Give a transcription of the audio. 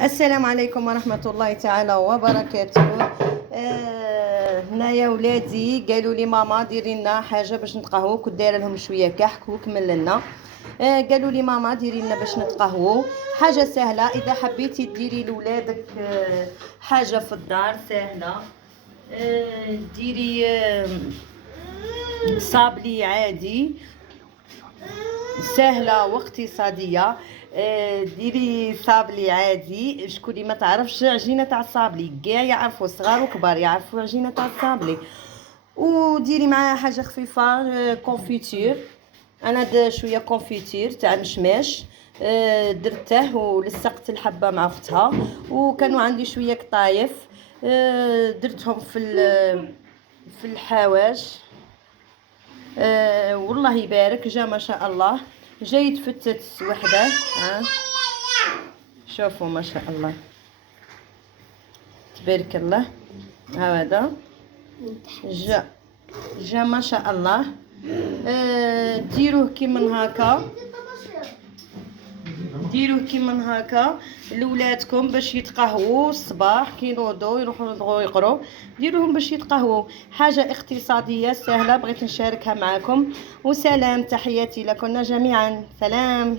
السلام عليكم ورحمة الله تعالى وبركاته. هنايا ولادي قالوا لي ماما ديري لنا حاجه باش نتقهوو، كنت دايره لهم شويه كحك وكمل لنا. قالوا لي ماما ديري لنا باش نتقهوو حاجه سهله. اذا حبيتي ديري لولادك حاجه في الدار سهله، ديري صابلي عادي سهله واقتصاديه. ديري صابلي عادي. شكون اللي ما تعرفش عجينه تاع الصابلي كاع يعرفوا، صغار وكبار يعرفوا عجينه تاع الصابلي. وديري معاها حاجه خفيفه، كونفيتير. انا شويه كونفيتير تاع مشماش، درته ولصقت الحبه مع اختها، وكانوا عندي شويه قطايف درتهم في الحواش. والله يبارك جا ما شاء الله، جاي تفتت وحده. شوفوا ما شاء الله تبارك الله. هذا جا ما شاء الله. ديروه كيما هكا، ديروه كيما هكا لولادكم باش يتقهووا الصباح كي ينوضوا يروحوا يقروا، ديروهم باش يتقهووا. حاجه اقتصاديه سهله بغيت نشاركها معكم. وسلام، تحياتي لكم جميعا، سلام.